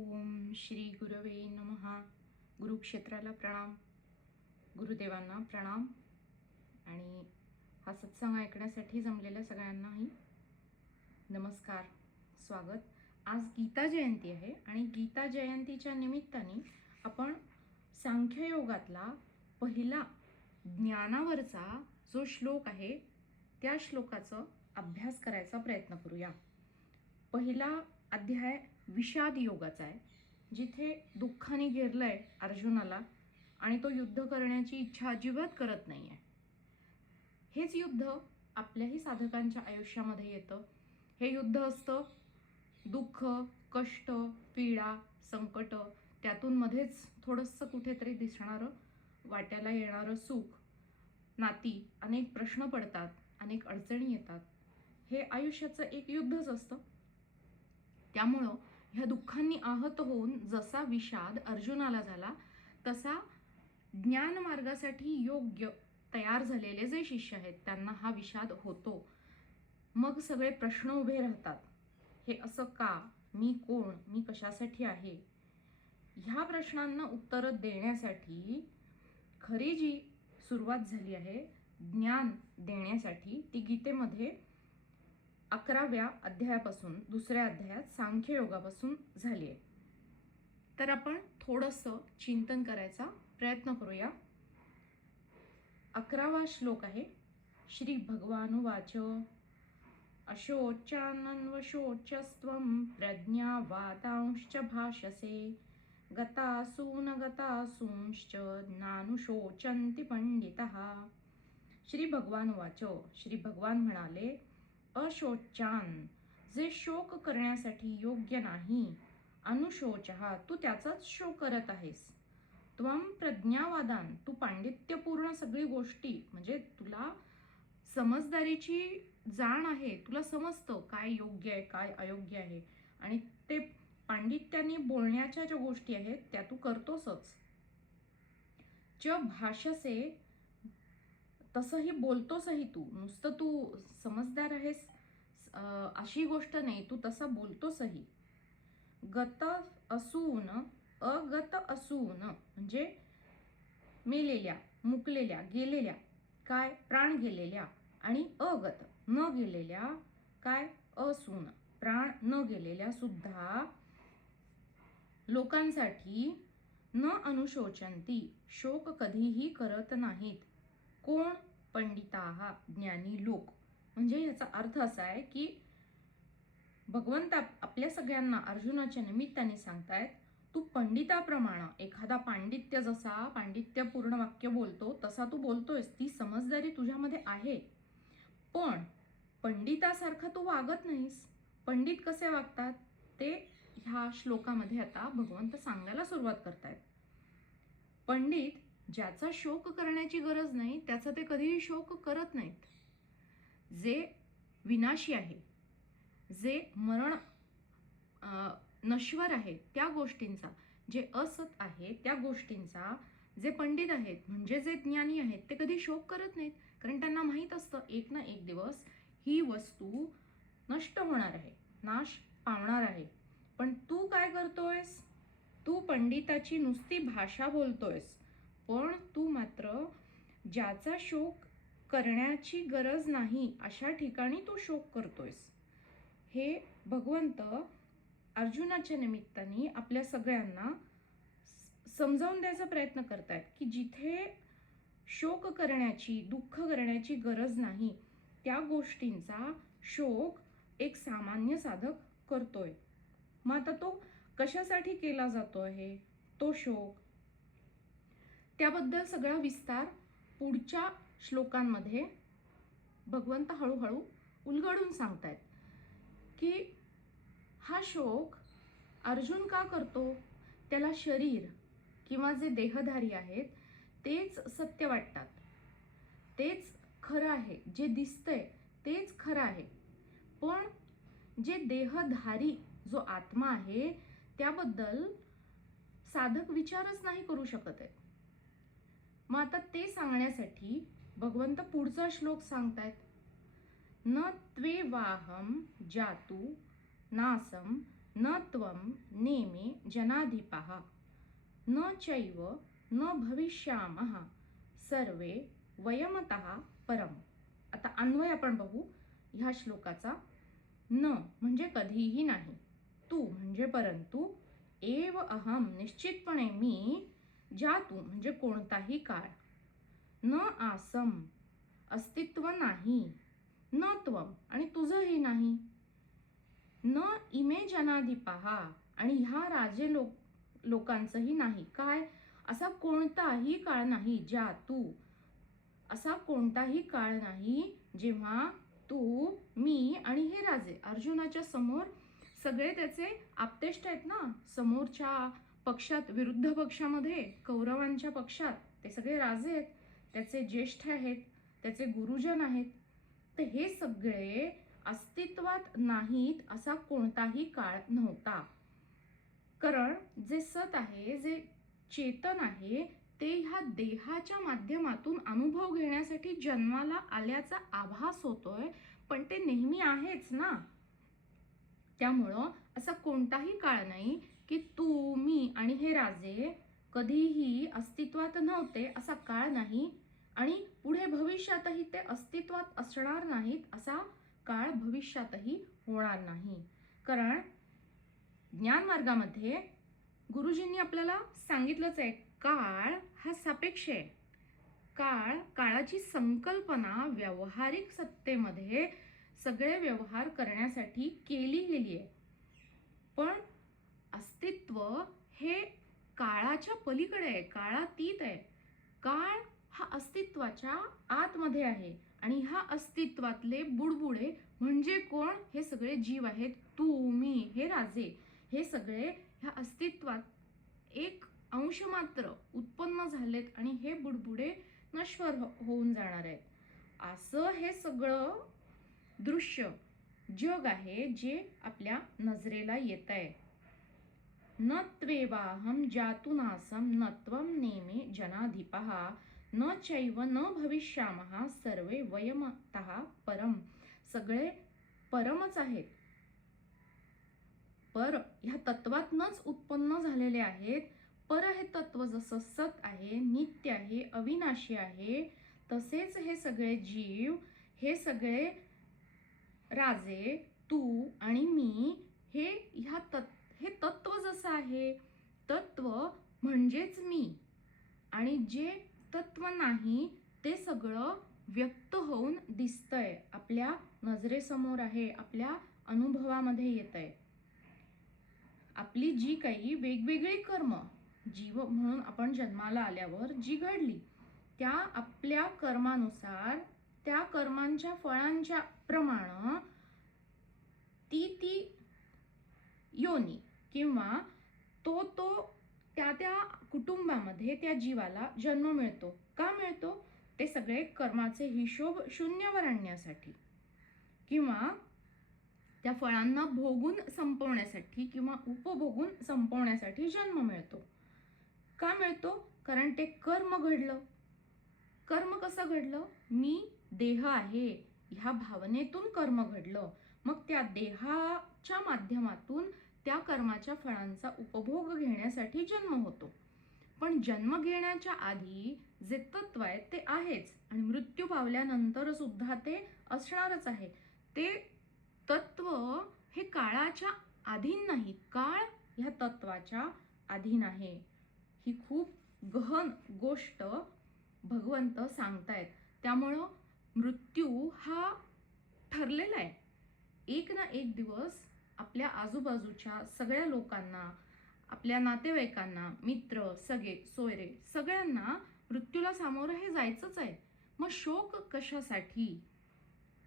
ओम श्री गुरवे नमहा गुरुक्षेत्राला प्रणाम. गुरुदेवांना प्रणाम. आणि हा सत्संग ऐकण्यासाठी जमलेल्या सगळ्यांनाही नमस्कार स्वागत. आज गीता जयंती आहे आणि गीता जयंतीच्या निमित्ताने आपण सांख्ययोगातला पहिला ज्ञानावरचा जो श्लोक आहे त्या श्लोकाचं अभ्यास करायचा प्रयत्न करूया. पहिला अध्याय विषाद योगाचा आहे जिथे दुःखाने घेरलं आहे अर्जुनाला आणि तो युद्ध करण्याची इच्छा अजिबात करत नाही आहे हेच युद्ध आपल्याही साधकांच्या आयुष्यामध्ये येतं. हे युद्ध असतं दुःख कष्ट पीडा संकट त्यातून मध्येच थोडंसं कुठेतरी दिसणारं वाट्याला येणारं सुख नाती अनेक प्रश्न पडतात अनेक अडचणी येतात. हे आयुष्याचं एक युद्धच असतं. त्यामुळं ह्या दुःखांनी आहत होऊन जसा विषाद अर्जुनाला झाला तसा ज्ञान मार्गासाठी योग्य तयार झालेले जे शिष्य आहेत त्यांना हा विषाद होतो. मग सगळे प्रश्न उभे राहतात. हे असं का? मी कोण? मी कशासाठी आहे? ह्या प्रश्नांना उत्तरं देण्यासाठी खरी जी सुरुवात झाली आहे ज्ञान देण्यासाठी ती गीतेमध्ये अकराव्या अध्यायापासून दुसऱ्या अध्यायात सांख्य योगापासून झाली आहे. तर आपण थोडंसं चिंतन करायचा प्रयत्न करूया. अकरावा श्लोक आहे श्री भगवानुवाच प्रज्ञा वातांश्च भाषसे गतासून गतासूंश्च नानुशोचंती पंडितः श्री भगवान वाच श्री भगवान म्हणाले अशोचान. जे शोक करण्यासाठी योग्य नाही. अनुशोच तू त्याचाच शोक करत आहेस. त्वम प्रज्ञावादान. तू पांडित्यपूर्ण सगळी गोष्टी म्हणजे तुला समजदारीची जाण आहे तुला समजतं काय योग्य आहे काय अयोग्य आहे. आणि ते पांडित्याने बोलण्याच्या ज्या गोष्टी आहेत त्या तू करतोसच. च भाषसे तसंही बोलतोसही तू. नुसतं तू समजदार आहेस अशी गोष्ट नाही. तू तसं बोलतोसही. गत असून अगत असून म्हणजे मेलेल्या मुकलेल्या गेलेल्या काय? प्राण गेलेल्या आणि अगत. न गेलेल्या काय? असून. प्राण न गेलेल्या सुद्धा लोकांसाठी न अनुशोचंती शोक कधीही करत नाहीत. कोण पंडिता ज्ञानी लोक. म्हणजे याचा अर्थ असा आहे की भगवंत आपल्या सगळ्यांना अर्जुनाच्या निमित्ताने सांगतायत तू पंडिताप्रमाणे एखादा पांडित्य जसा पांडित्यपूर्ण वाक्य बोलतो तसा तू बोलतोयस ती समजदारी तुझ्यामध्ये आहे. पण पंडितासारखा तू वागत नाहीस. पंडित कसे वागतात? ते ह्या श्लोकामध्ये आता भगवंत सांगायला सुरुवात करतायत. पंडित ज्याचा शोक करण्याची गरज नाही त्याचा ते कधीही शोक करत नाहीत. जे विनाशी आहे जे मरण नश्वर आहे त्या गोष्टींचा जे असत आहे त्या गोष्टींचा जे पंडित आहेत म्हणजे जे ज्ञानी आहेत ते कधी शोक करत नाहीत. कारण त्यांना माहीत असतं एक ना एक दिवस ही वस्तू नष्ट होणार आहे नाश पावणार आहे. पण तू काय करतोयस? तू पंडिताची नुसती भाषा बोलतोयस. पण तू मात्र ज्याचा शोक करण्याची गरज नाही अशा ठिकाणी तू शोक करतोयस. हे भगवंत अर्जुनाच्या निमित्ताने आपल्या सगळ्यांना समजावून द्यायचा प्रयत्न करतायत की जिथे शोक करण्याची दुःख करण्याची गरज नाही त्या गोष्टींचा शोक एक सामान्य साधक करतोय. मग आता तो कशासाठी केला जातो आहे तो शोक त्याबद्दल सगळा विस्तार पुढच्या श्लोकांमध्ये भगवंत हळूहळू उलगडून सांगतायत की हा शोक अर्जुन का करतो? त्याला शरीर किंवा जे देहधारी आहेत तेच सत्य वाटतात. तेच खरं आहे. जे दिसतंय तेच खरं आहे. पण जे देहधारी जो आत्मा आहे त्याबद्दल साधक विचारच नाही करू शकत आहे मग आता ते सांगण्यासाठी भगवंत पुढचा श्लोक सांगतायत. न त्वे वाहम जातू नासम न त्वम नेमे जनाधिपः न चैव न भविष्यामः सर्वे वयमतः परम. आता अन्वय आपण बघू ह्या श्लोकाचा. न म्हणजे कधीही नाही तू म्हणजे परंतु एव अहम निश्चितपणे मी जातू म्हणजे कोणताही काळ. न आसम अस्तित्व नाही न त्वम आणि तुझंही नाही. न इमे जनाधिपहा आणि ह्या राजे लोक लोकांचंही नाही. काय? असा कोणताही काळ नाही ज्या तू असा कोणताही काळ नाही जेव्हा तू मी आणि हे राजे अर्जुनाच्या समोर सगळे त्याचे आपतेष्ट आहेत ना? समोरच्या पक्षात विरुद्ध पक्षामध्ये कौरवांच्या पक्षात ते सगळे राजे आहेत त्याचे ज्येष्ठ आहेत त्याचे गुरुजन आहेत. तर हे सगळे अस्तित्वात नाहीत असा कोणताही काळ नव्हता. कारण जे सत आहे जे चेतन आहे ते ह्या देहाच्या माध्यमातून अनुभव घेण्यासाठी जन्माला आल्याचा आभास होतोय पण ते नेहमी आहेच ना? त्यामुळं असा कोणताही काळ नाही की तू मी आणि हे राजे कधीही अस्तित्वात नव्हते असा काळ नाही आणि पुढे भविष्यातही ते अस्तित्वात असणार नाहीत असा काळ भविष्यातही होणार नाही. कारण ज्ञान मार्गामध्ये गुरुजींनी आपल्याला सांगितलंच आहे काळ हा सापेक्ष आहे. काळ काळाची संकल्पना व्यावहारिक सत्तेमध्ये सगळे व्यवहार करण्यासाठी केली गेली आहे. पण अस्तित्व हे काळाच्या पलीकडे आहे काळातीत आहे. काळ हा अस्तित्वाच्या आतमध्ये आहे आणि हा अस्तित्वातले बुडबुडे म्हणजे कोण? हे सगळे जीव आहेत. तू मी हे राजे. हे सगळे ह्या अस्तित्वात एक अंश मात्र उत्पन्न झालेत आणि हे बुडबुडे नश्वर हो- होऊन जाणार आहेत. असं हे सगळं दृश्य जग आहे जे आपल्या नजरेला येत आहे न त्वेवाहम जातुनासं न त्वम नेमे जनाधिपः न चैव न भविष्यामः सर्वे वयमतः परम सगळे परमच आहेत। पर ह्या तत्वातनच उत्पन्न झालेले आहेत। पर हे तत्व जसं सत आहे नित्य आहे अविनाशी आहे तसेच हे सगळे जीव हे सगळे राजे तू आणि मी हे ह्या तत् तत्व आहे? तत्व म्हणजेच मी. आणि जे तत्व नाही ते सगळं व्यक्त होऊन दिसतंय. आपल्या नजरेसमोर आहे आपल्या अनुभवामध्ये येत आहे आपली जी काही वेगवेगळी कर्म जीव म्हणून आपण जन्माला आल्यावर जी घडली त्या आपल्या कर्मानुसार त्या कर्मांच्या फळांच्या प्रमाण ती ती योनी किंवा तो तो त्या त्या कुटुंबामध्ये त्या जीवाला जन्म मिळतो. का मिळतो? ते सगळे कर्माचे हिशोब शून्यावर आणण्यासाठी किंवा त्या फळांना भोगून संपवण्यासाठी किंवा उपभोगून संपवण्यासाठी जन्म मिळतो. का मिळतो? कारण ते कर्म घडलं. कर्म कसं घडलं? मी देह आहे ह्या भावनेतून कर्म घडलं. मग त्या देहाच्या माध्यमातून त्या कर्माच्या फळांचा उपभोग घेण्यासाठी जन्म होतो. पण जन्म घेण्याच्या आधी जे तत्व आहे ते आहेच आणि मृत्यू पावल्यानंतर सुद्धा ते असणारच आहे. ते तत्व हे काळाच्या अधीन नाही काळ ह्या तत्वाच्या अधीन आहे. ही खूप गहन गोष्ट भगवंत सांगतायत. त्यामुळं मृत्यू हा ठरलेला आहे. एक ना एक दिवस आपल्या आजूबाजूच्या सगळ्या लोकांना आपल्या नातेवाईकांना मित्र सगळे सोयरे सगळ्यांना मृत्यूला सामोरं हे जायचंच आहे. मग शोक कशासाठी?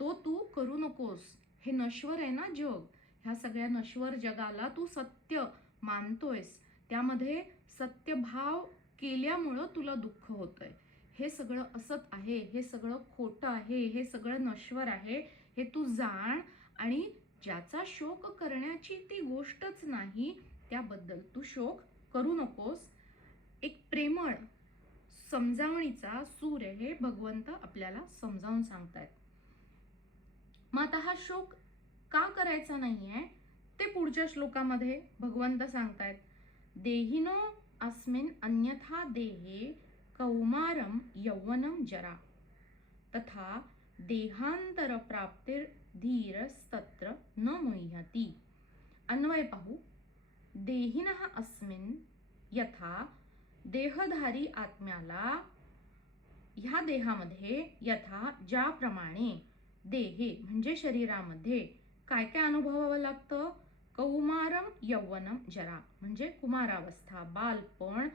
तो तू करू नकोस. हे नश्वर आहे ना जग. ह्या सगळ्या नश्वर जगाला तू सत्य मानतोयस. त्यामध्ये सत्यभाव केल्यामुळं तुला दुःख होतंय. हे सगळं असत आहे हे सगळं खोटं आहे हे सगळं नश्वर आहे हे तू जाण आणि ज्याचा शोक करण्याची ती गोष्टच नाही त्याबद्दल तू शोक करू नकोस. एक प्रेमळ समजावणीचा सूर हे भगवंत आपल्याला समजावून सांगतायत. मग आता हा शोक का करायचा नाहीये? ते पुढच्या श्लोकामध्ये भगवंत सांगतायत. देहिनो अस्मिन् अन्यथा देहे कौमारम यौवनं जरा. तथा देहान्तरप्राप्तिर्धीरस्तत्र न मुह्यति। अन्वय पाहू देहिनः अस्मिन यथा देहधारी आत्म्याला ह्या देहामध्ये यथा ज्याप्रमाणे देहे म्हणजे शरीरामध्ये काय काय अनुभवावं लागतं? कौमारम यौवनम जरा म्हणजे कुमारावस्था बालपण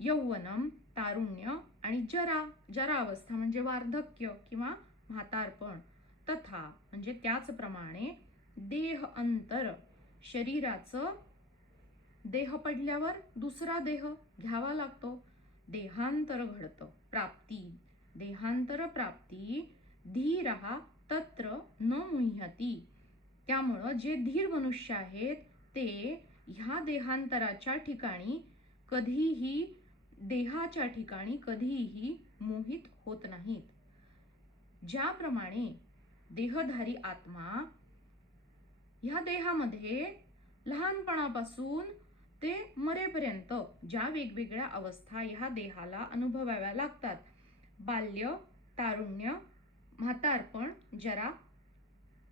यौवनम तारुण्य आणि जरा जरावस्था म्हणजे वार्धक्य किंवा म्हातारपण. तथा म्हणजे त्याचप्रमाणे देह अंतर शरीराचं देह पडल्यावर दुसरा देह घ्यावा लागतो. देहांतर घडतं. प्राप्ती. देहांतर प्राप्ती धीरहा तत्र न मुह्यती. त्यामुळं जे धीर मनुष्य आहेत ते ह्या देहांतराच्या ठिकाणी कधीही देहाच्या ठिकाणी कधीही मोहित होत नाहीत. ज्याप्रमाणे देहधारी आत्मा ह्या देहामध्ये लहानपणापासून ते मरेपर्यंत ज्या वेगवेगळ्या अवस्था ह्या देहाला अनुभवाव्या लागतात. बाल्य तारुण्य म्हातारपण जरा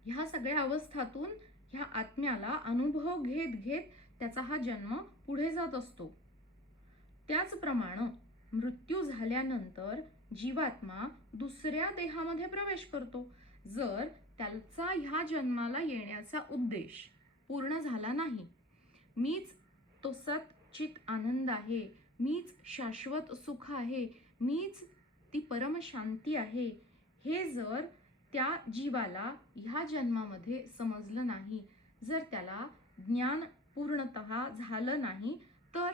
ह्या सगळ्या अवस्थातून ह्या आत्म्याला अनुभव घेत घेत त्याचा हा जन्म पुढे जात असतो. त्याचप्रमाणे मृत्यू झाल्यानंतर जीवात्मा दुसऱ्या देहामध्ये प्रवेश करतो. जर त्याचा ह्या जन्माला येण्याचा उद्देश पूर्ण झाला नाही. मीच तो सतचित आनंद आहे. मीच शाश्वत सुख आहे. मीच ती परमशांती आहे. हे जर त्या जीवाला ह्या जन्मामध्ये समजलं नाही जर त्याला ज्ञान पूर्णत झालं नाही तर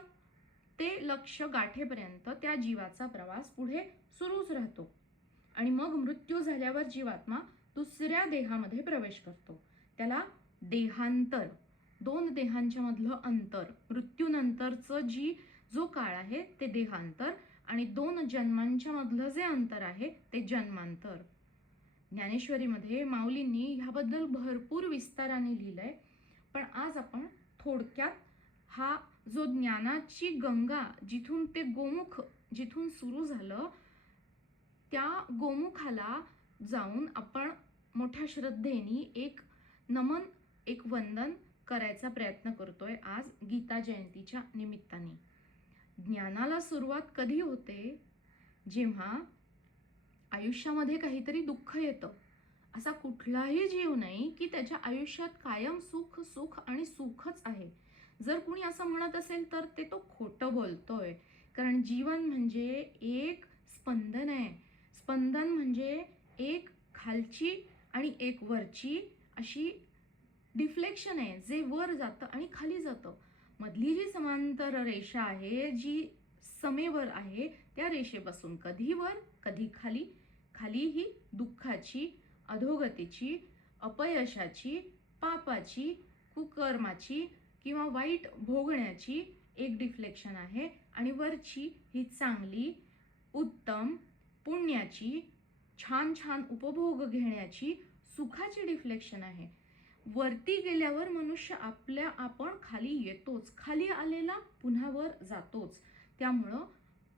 ते लक्ष गाठेपर्यंत त्या जीवाचा प्रवास पुढे सुरूच राहतो. आणि मग मृत्यू झाल्यावर जीवात्मा दुसऱ्या देहामध्ये प्रवेश करतो. त्याला देहांतर दोन देहांच्या मधलं अंतर मृत्यूनंतरचं जी जो काळ आहे ते देहांतर आणि दोन जन्मांच्या मधलं जे अंतर आहे ते जन्मांतर. ज्ञानेश्वरीमध्ये माऊलींनी ह्याबद्दल भरपूर विस्ताराने लिहिलंय पण आज आपण थोडक्यात हा जो ज्ञानाची गंगा जिथून ते गोमुख जिथून सुरू झालं त्या गोमुखाला जाऊन आपण मोठ्या श्रद्धेने एक नमन एक वंदन करायचा प्रयत्न करतोय आज गीता जयंतीच्या निमित्ताने. ज्ञानाला सुरुवात कधी होते? जेव्हा आयुष्यामध्ये काहीतरी दुःख येतं. असा कुठलाही जीव नाही की त्याच्या आयुष्यात कायम सुख सुख आणि सुखच आहे. जर कुणी असं म्हणत असेल तर ते तो खोटं बोलतोय. कारण जीवन म्हणजे एक स्पंदन आहे. स्पंदन म्हणजे एक खालची आणि एक वरची अशी डिफ्लेक्शन आहे. जे वर जातं आणि खाली जातं. मधली जी समांतर रेषा आहे जी समेवर आहे त्या रेषेपासून कधी वर कधी खाली. खाली ही दुःखाची अधोगतीची अपयशाची पापाची कुकर्माची किंवा वाईट भोगण्याची एक डिफ्लेक्शन आहे आणि वरची ही चांगली उत्तम पुण्याची छान छान उपभोग घेण्याची सुखाची डिफ्लेक्शन आहे. वरती गेल्यावर मनुष्य आपल्या आपण खाली येतोच. खाली आलेला पुन्हा वर जातोच. त्यामुळं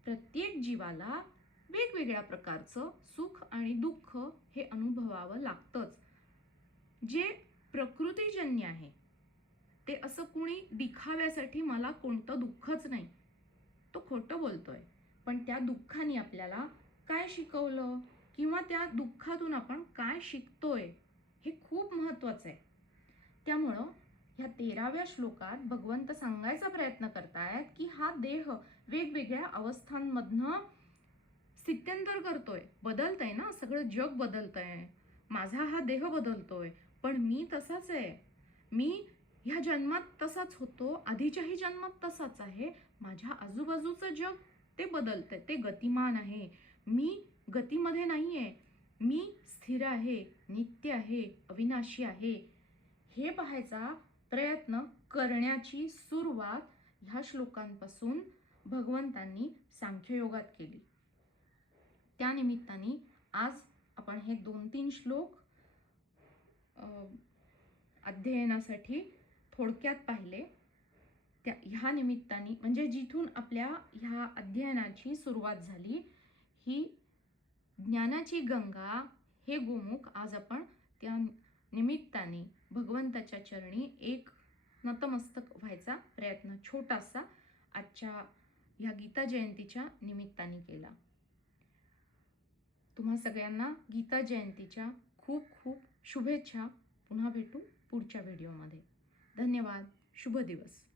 प्रत्येक जीवाला वेगवेगळ्या प्रकारचं सुख आणि दुःख हे अनुभवावं लागतंच. जे प्रकृतीजन्य आहे ते असं कुणी दिखाव्यासाठी मला कोणतं दुःखच नाही. तो खोटं बोलतोय. पण त्या दुःखाने आपल्याला काय शिकवलं? किंवा त्या दुःखातून आपण काय शिकतोय? हे खूप महत्त्वाचं आहे. त्यामुळं ह्या तेराव्या श्लोकात भगवंत सांगायचा प्रयत्न करतायत की हा देह वेगवेगळ्या अवस्थांमधनं स्थित्यंतर करतोय. बदलतंय ना? सगळं जग बदलतंय. माझा हा देह बदलतोय. पण मी तसाच आहे. मी ह्या जन्मात तसाच होतो आधीच्याही जन्मात तसाच आहे. माझ्या आजूबाजूचं जग ते बदलतंय ते गतिमान आहे. मी गतीमध्ये नाही आहे मी स्थिर आहे नित्य आहे अविनाशी आहे. हे पाहायचा प्रयत्न करण्याची सुरुवात ह्या श्लोकांपासून भगवंतांनी सांख्ययोगात केली. त्यानिमित्ताने आज आपण हे दोन तीन श्लोक अध्ययनासाठी थोडक्यात पाहिले त्या ह्या निमित्ताने म्हणजे जिथून आपल्या ह्या अध्ययनाची सुरुवात झाली ही ज्ञानाची गंगा हे गोमुख आज आपण त्या निमित्ताने भगवंताच्या चरणी एक नतमस्तक व्हायचा प्रयत्न छोटासा आजच्या ह्या गीता जयंतीच्या निमित्ताने केला. तुम्हा सगळ्यांना गीता जयंतीच्या खूप खूप शुभेच्छा. पुन्हा भेटू पुढच्या व्हिडिओमध्ये. धन्यवाद. शुभ दिवस.